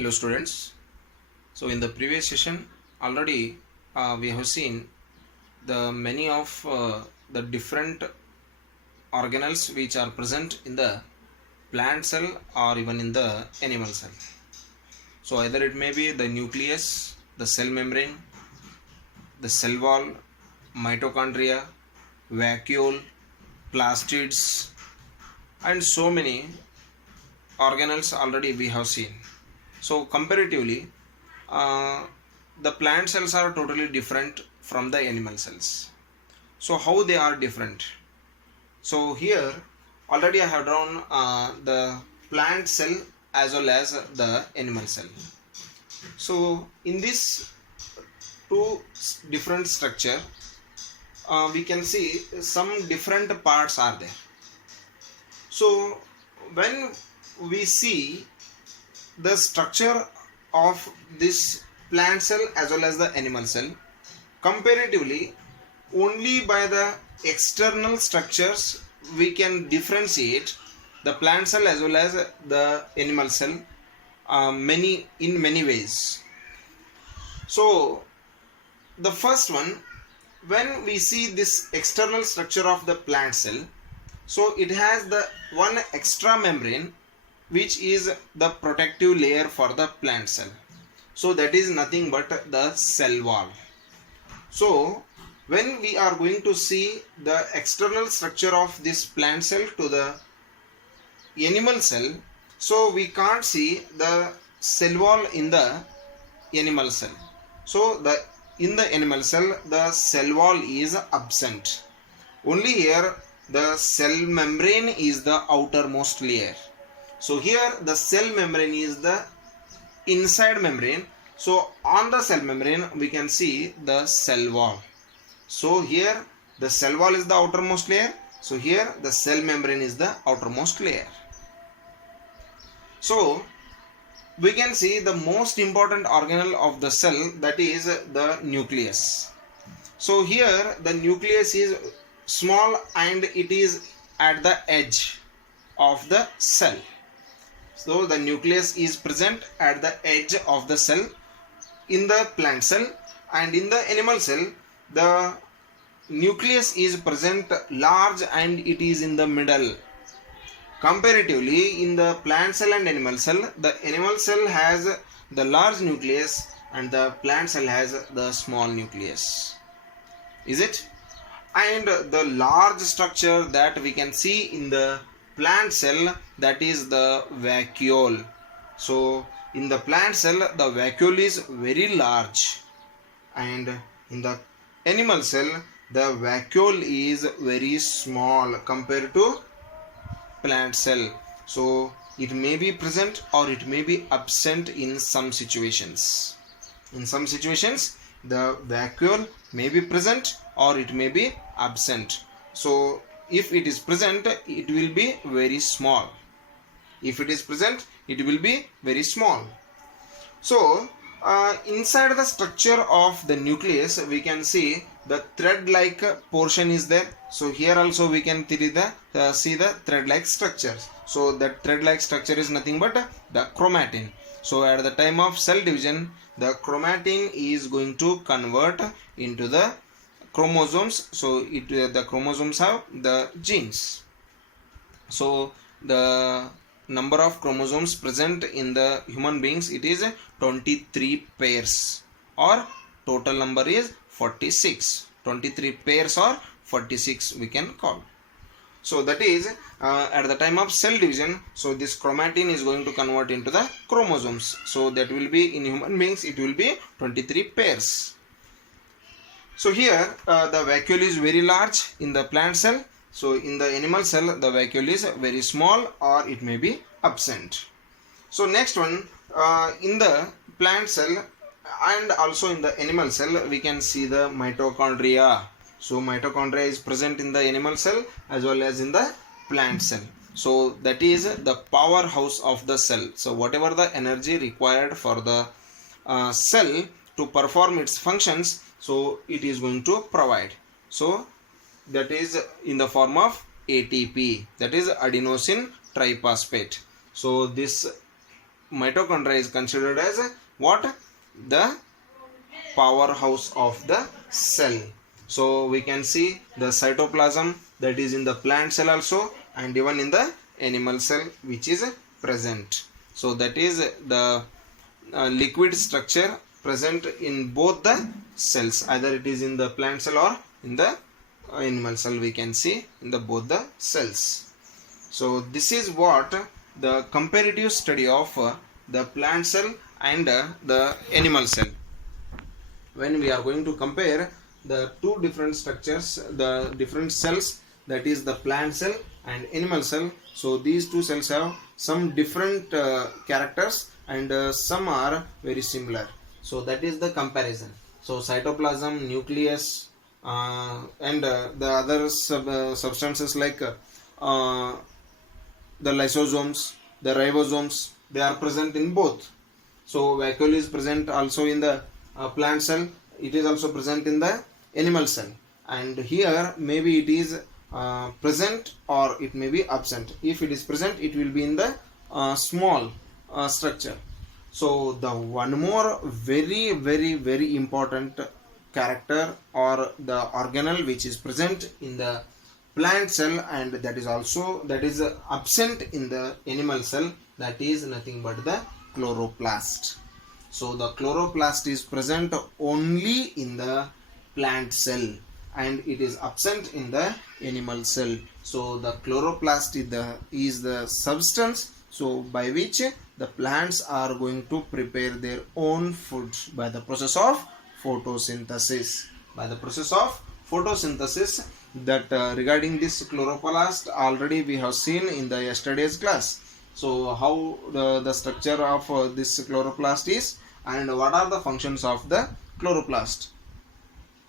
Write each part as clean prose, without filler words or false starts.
Hello students. So in the previous session already we have seen the many of the different organelles which are present in the plant cell or even in the animal cell. So either it may be the nucleus, the cell membrane, the cell wall, mitochondria, vacuole, plastids and so many organelles already we have seen. So comparatively the plant cells are totally different from the animal cells. So how they are different? So here already I have drawn the plant cell as well as the animal cell. So in this two different structure we can see some different parts are there. So when we see the structure of this plant cell as well as the animal cell, comparatively only by the external structures we can differentiate the plant cell as well as the animal cell in many ways. So the first one, when we see this external structure of the plant cell, so it has the one extra membrane which is the protective layer for the plant cell. So that is nothing but the cell wall. So when we are going to see the external structure of this plant cell to the animal cell, so we can't see the cell wall in the animal cell. So in the animal cell the cell wall is absent. Only here the cell membrane is the outermost layer. So here the cell membrane is the inside membrane. So on the cell membrane we can see the cell wall. So here the cell wall is the outermost layer. So here the cell membrane is the outermost layer. So we can see the most important organelle of the cell, that is the nucleus. So here the nucleus is small and it is at the edge of the cell. So the nucleus is present at the edge of the cell in the plant cell, and in the animal cell the nucleus is present large and it is in the middle. Comparatively in the plant cell and animal cell, the animal cell has the large nucleus and the plant cell has the small nucleus. Is it? And the large structure that we can see in the plant cell, that is the vacuole. So in the plant cell the vacuole is very large, and in the animal cell the vacuole is very small compared to plant cell. So it may be present or it may be absent in some situations. In some situations the vacuole may be present or it may be absent. So if it is present it will be very small. If it is present it will be very small. So inside the structure of the nucleus we can see the thread like portion is there. So here also we can see the thread like structure. So that thread like structure is nothing but the chromatin. So at the time of cell division the chromatin is going to convert into the chromosomes. So the chromosomes have the genes. So the number of chromosomes present in the human beings, it is 23 pairs, or total number is 46. 23 pairs or 46 we can call. So that is at the time of cell division, so this chromatin is going to convert into the chromosomes. So that will be, in human beings it will be 23 pairs. So here the vacuole is very large in the plant cell. So in the animal cell the vacuole is very small or it may be absent. So next one, in the plant cell and also in the animal cell we can see the mitochondria. So mitochondria is present in the animal cell as well as in the plant cell. So that is the powerhouse of the cell. So whatever the energy required for the cell to perform its functions, so it is going to provide. So that is in the form of ATP, that is adenosine triphosphate. So this mitochondria is considered as what? The powerhouse of the cell. So we can see the cytoplasm that is in the plant cell also, and even in the animal cell which is present. So that is the liquid structure present in both the cells, either it is in the plant cell or in the animal cell. We can see in the both the cells. So this is what the comparative study of the plant cell and the animal cell. When we are going to compare the two different structures, the different cells, that is the plant cell and animal cell, so these two cells have some different characters, and some are very similar. So that is the comparison. So cytoplasm, nucleus, and the other substances like the lysosomes, the ribosomes, they are present in both. So vacuole is present also in the plant cell, it is also present in the animal cell, and here maybe it is present or it may be absent. If it is present, it will be in the small structure. So the one more very important character or the organelle which is present in the plant cell and that is absent in the animal cell, that is nothing but the chloroplast. So the chloroplast is present only in the plant cell and it is absent in the animal cell. So the chloroplast is the substance so by which the plants are going to prepare their own food by the process of photosynthesis. By the process of photosynthesis, that regarding this chloroplast already we have seen in the yesterday's class. So how the structure of this chloroplast is and what are the functions of the chloroplast.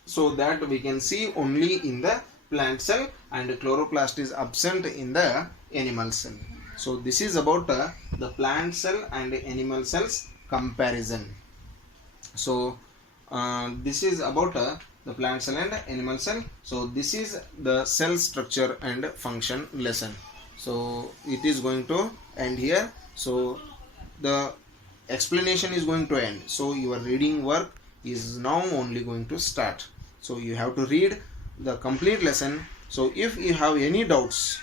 So that we can see only in the plant cell and chloroplast is absent in the animal cell. So this is about the plant cell and animal cells comparison. So this is about the plant cell and animal cell. So this is the cell structure and function lesson. So it is going to end here. So the explanation is going to end. So your reading work is now only going to start. So you have to read the complete lesson. So if you have any doubts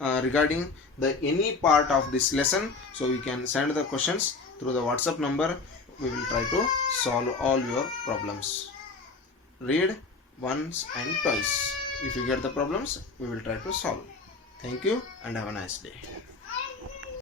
regarding any part of this lesson, so you can send the questions through the WhatsApp number. We will try to solve all your problems. Read once and twice. If you get the problems, we will try to solve. Thank you and have a nice day.